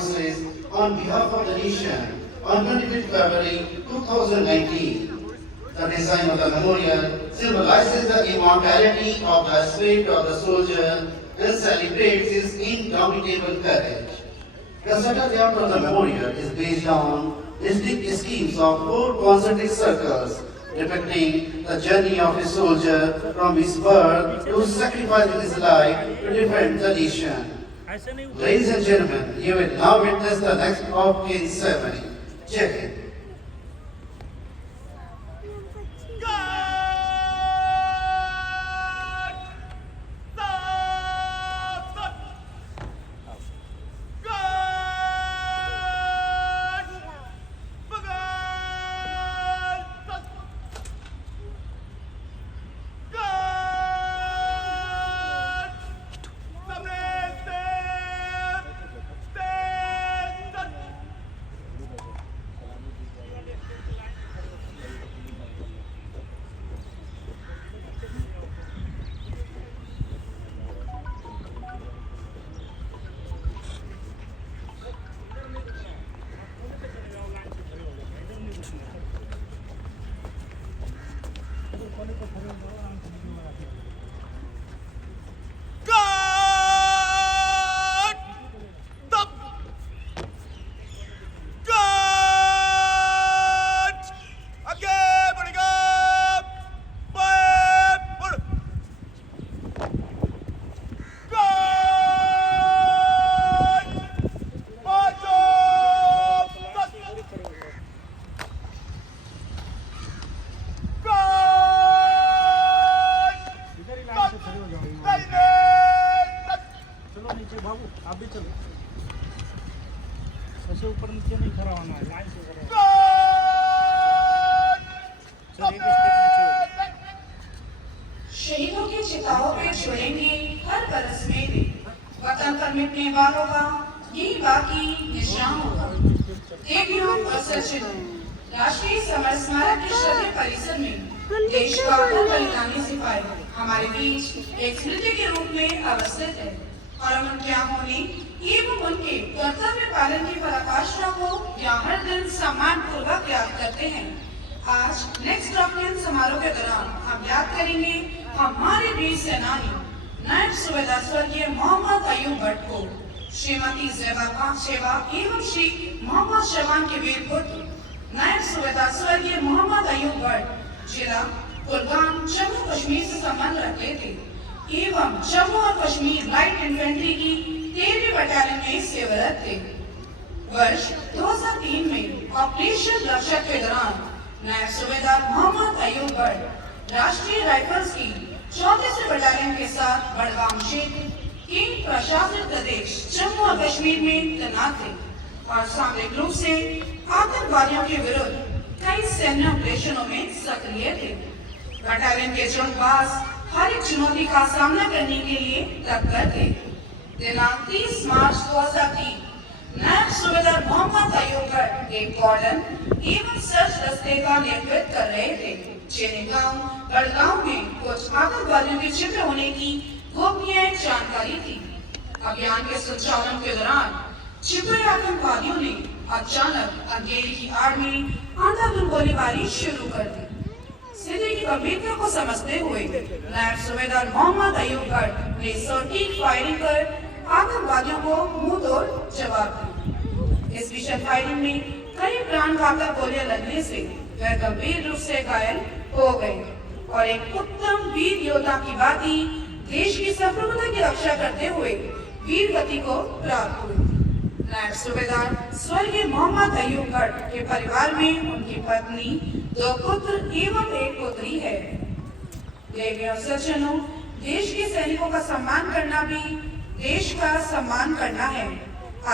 forces on behalf of the nation on 25th February 2019. The design of the memorial symbolizes the immortality of the spirit of the soldier and celebrates his indomitable courage. The set layout of the memorial is based on distinct schemes of 4 concentric circles depicting the journey of a soldier from his birth to sacrificing his life to defend the nation. Ladies and gentlemen, you will now witness the next of kin ceremony. Check it. ऐसे ऊपर नीचे नहीं खड़ा होना है, लाइन से खड़ा शहीदों की चिताओं पे जुड़ेंगे हर बरस मेले, वतन पर मिटने वालों का ये बाकी निशान होगा। देवियों और सचिनों, राष्ट्रीय समर स्मारक के श्रद्धेय परिसर में देश का बलिदानी सिपाही हमारे बीच एक स्मृति के रूप में अवस्थित है और हम उनके होने एवं उनके कर्तव्य पालन की पराकाष्ठा को यहाँ हर दिन सम्मान पूर्वक याद करते हैं। आज नेक्स्ट ऑफ किन समारोह के दौरान हम याद करेंगे हमारे वीर सेनानी नायब सूबेदार स्वर्गीय मोहम्मद अयूब भट्ट को, श्रीमती शेवा एवं श्री मोहम्मद शबान के वीर पुत्र नायब सूबेदार स्वर्गीय मोहम्मद अयूब भट्ट जिला कुलगाम जम्मू कश्मीर से संबंध रखते थे एवं जम्मू और कश्मीर लाइट इन्फेंट्री की 13वीं बटालियन में सेवारत थे। वर्ष 2003 में ऑपरेशन रक्षक के दौरान नायब सूबेदार मोहम्मद अयूब भट्ट राष्ट्रीय राइफल्स की 34वीं बटालियन के साथ बड़गाम क्षेत्र के प्रशासनिक प्रदेश जम्मू और कश्मीर में तैनात थे और सामरिक रूप से आतंकवादियों के विरुद्ध कई सैन्य ऑपरेशनों में सक्रिय थे। बटालियन के जुर्मबाज हर एक चुनौती का सामना करने के लिए तत्पर थे। दिनांक 30 मार्च 2003 नायब सूबेदार मोहम्मद अयूब भट्ट एक कॉर्डन एवं सर्च दस्ते का नेतृत्व कर रहे थे जिन्हें बड़गांव में कुछ आतंकवादियों के छिपे होने की गोपनीय जानकारी थी। अभियान के संचालन के दौरान छिपे आतंकवादियों ने अचानक अंधेरे की आड़ में अंधाधुंध गोलीबारी शुरू कर दी। स्थिति की गंभीरता को समझते हुए नायब सूबेदार मोहम्मद अयूब भट्ट ने सटीक फायरिंग कर आतंकवादियों को मुंह तोड़ जवाब दिया। इस भीषण फायरिंग में कई प्राण घातक गोलियां लगने से वह गंभीर रूप से घायल हो गए और एक उत्तम वीर योद्धा की भांति देश की संप्रभुता की रक्षा करते हुए वीर गति को प्राप्त हुई। नायब सूबेदार स्वर्गीय मोहम्मद अयूब भट्ट के परिवार में उनकी पत्नी, 2 पुत्र एवं 1 पुत्री है। देवियों और सज्जनों, देश के सैनिकों का सम्मान करना भी देश का सम्मान करना है।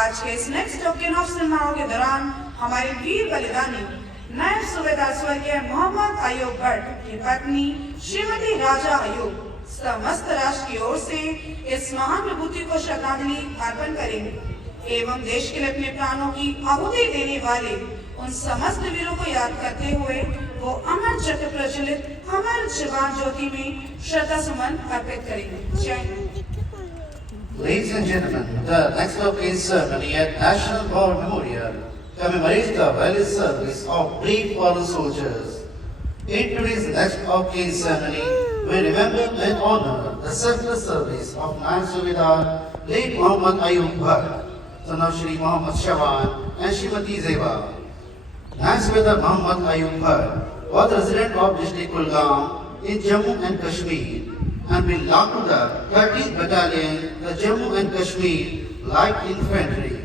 आज के इस नेक्स्ट ऑफ किन ऑफ समारोह के दौरान हमारे वीर बलिदानी नायब सूबेदार स्वर्गीय मोहम्मद अयूब भट्ट की पत्नी श्रीमती राजा अयूब समस्त राष्ट्र की ओर से इस महान विभूति को श्रद्धांजलि अर्पण करेंगे एवं देश के लिए अपने प्राणों की आहुति देने वाले उन समस्त वीरों को याद करते हुए वो अमर चक्र प्रज्वलित अमर जवान ज्योति में श्रद्धा सुमन अर्पित करेंगे। जय Hind. Ladies and gentlemen, the next of kin ceremony at National War Memorial commemorates the valiant service of brave fallen soldiers. In today's next of kin ceremony, we remember and honor the selfless service of Nine Subedar, late Muhammad Ayub Bhatt, son of Shri Muhammad Shawan and Shrimati Zeba. Nine Subedar Muhammad Ayub Bhatt was resident of district Kulgam in Jammu and Kashmir and belonged to the 13th Battalion, the Jammu and Kashmir Light Infantry.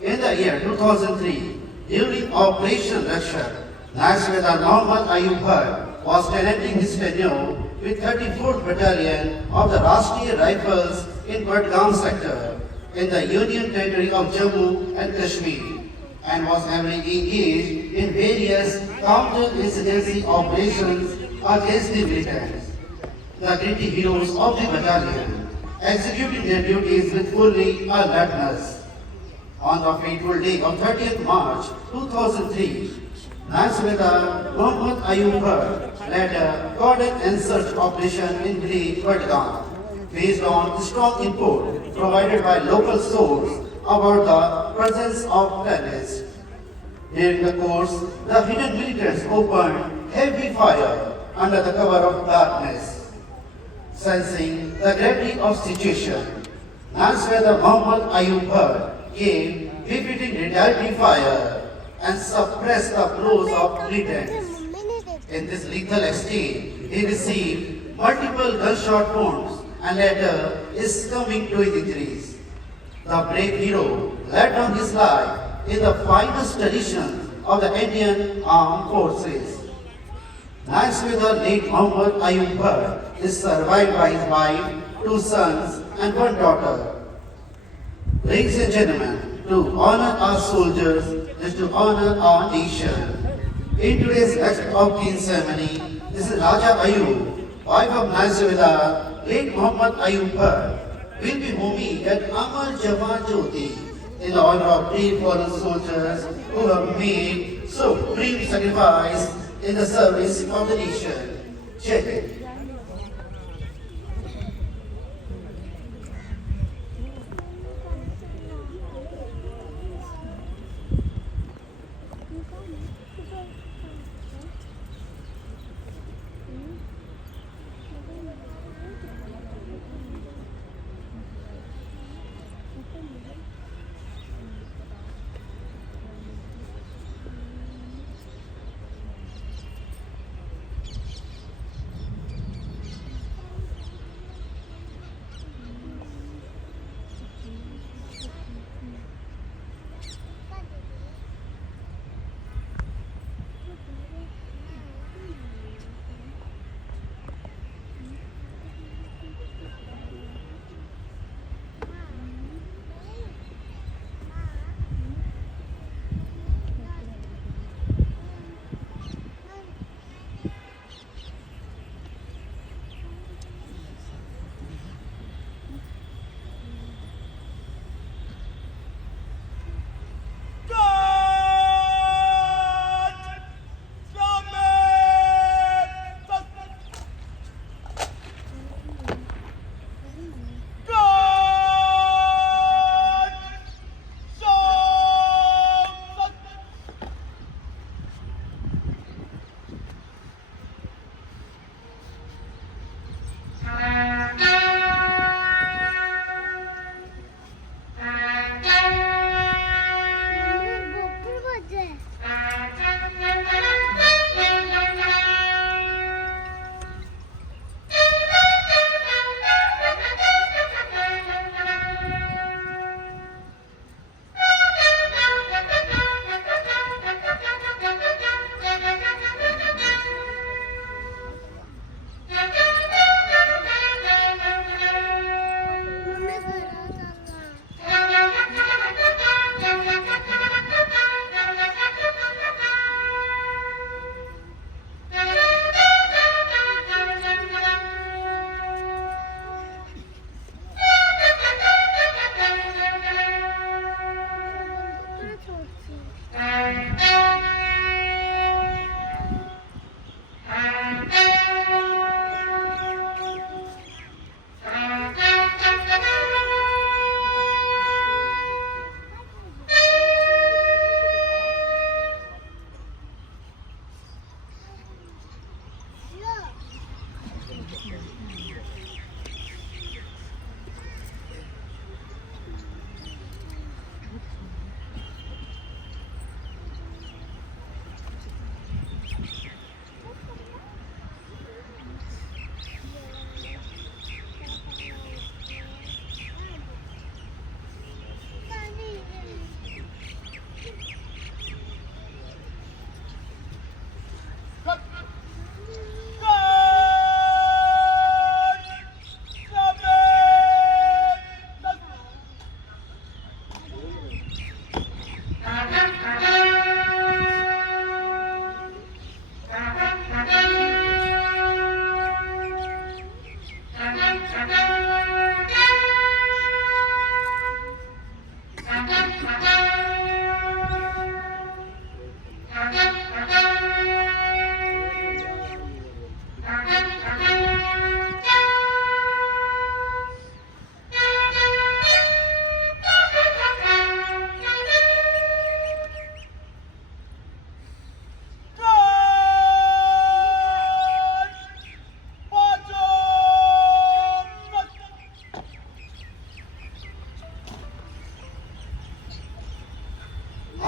In the year 2003, during Operation Rakshak, Subedar Muhammad Ayub Bhatt was tenanting his tenure with 34th Battalion of the Rashtriya Rifles in Budgam sector in the Union Territory of Jammu and Kashmir and was heavily engaged in various counter-insurgency operations against the militants. The gritty heroes of the battalion executed their duties with fully alertness. On the fateful day of 30th March 2003, Subedar Muhammad Ayub Bhatt led a cordon and search operation in Great Budgam based on strong input provided by local sources about the presence of terrorists. During the course, the hidden militants opened heavy fire under the cover of darkness. Sensing the gravity of situation, Subedar Muhammad Ayub Bhatt gave befitting retaliatory fire and suppressed the blows of militants. In this lethal exchange, he received multiple gunshot wounds and later is coming to his injuries. The brave hero led down his life in the finest traditions of the Indian Armed Forces. Subedar late Muhammad Ayub Bhatt is survived by his wife, 2 sons and 1 daughter. Ladies and gentlemen, to honor our soldiers is to honor our nation. In today's next of kin ceremony, this is Raja Ayub, wife of Subedar, late Muhammad Ayub Bhatt, will be moving at Amar Jawan Jyoti in the honor of brave fallen soldiers who have made supreme sacrifice in the service of the nation. Check it.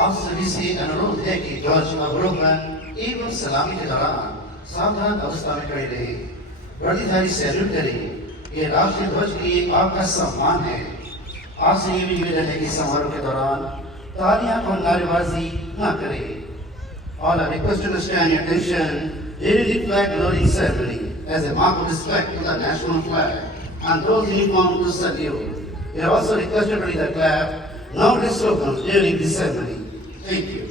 आप सभी से अनुरोध है कि ध्वज अवरोहण एवं सलामी के दौरान सावधान अवस्था में खड़े रहे, वर्दीधारी सैल्यूट करें। ये राष्ट्रीय ध्वज के लिए आपका सम्मान है। आपसे ये भी निवेदन है कि समारोह के दौरान तालियां और नारेबाजी न करें। All are requested to stand your attention during the flag lowering ceremony as a mark of respect to the national flag and those in uniform to salute. You are also requested to read the clap, now the slogans during the ceremony. Thank you.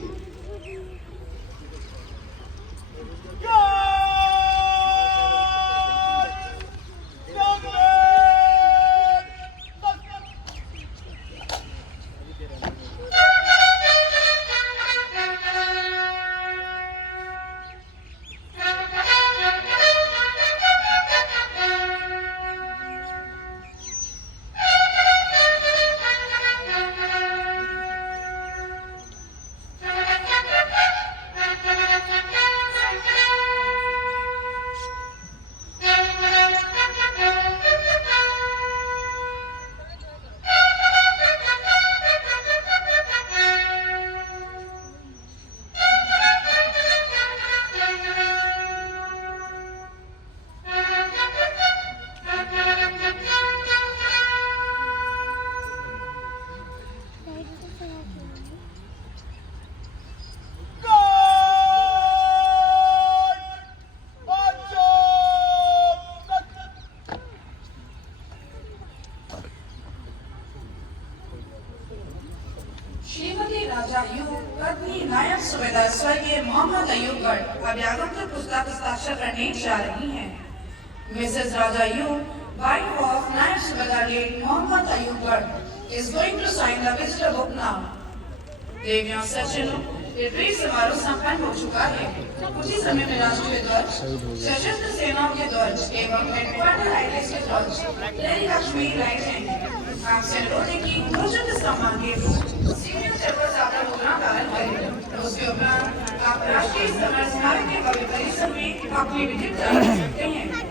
Shrimati राजा अयूब पत्नी नायब सुबेदार स्वर्गीय मोहम्मद अयूब गढ़ अभ्यागम पर पुस्तक हस्ताक्षर करने जा रही हैं। मिसेस राजा अयूब, wife of नायब सुबेदार मोहम्मद अयूब गढ़, is going to sign the visitor book now. देवियों सज्जनों, रिट्रीट समारोह संपन्न हो चुका है। कुछ ही समय में राष्ट्रीय ध्वज, सशस्त्र सेनाओं के ध्वज एवं हेडक्वार्टर आईएएस के ध्वज लहरी लक्ष्मी लहराएंगे। आपसे अनुरोध है कि ध्वजों के सम्मान के सीनियर चक्र साधन प्रोग्राम पालन करें। उसके उपरांत आप राष्ट्रीय समर स्मारक के भव्य परिसर में अपनी विजिट कर सकते हैं।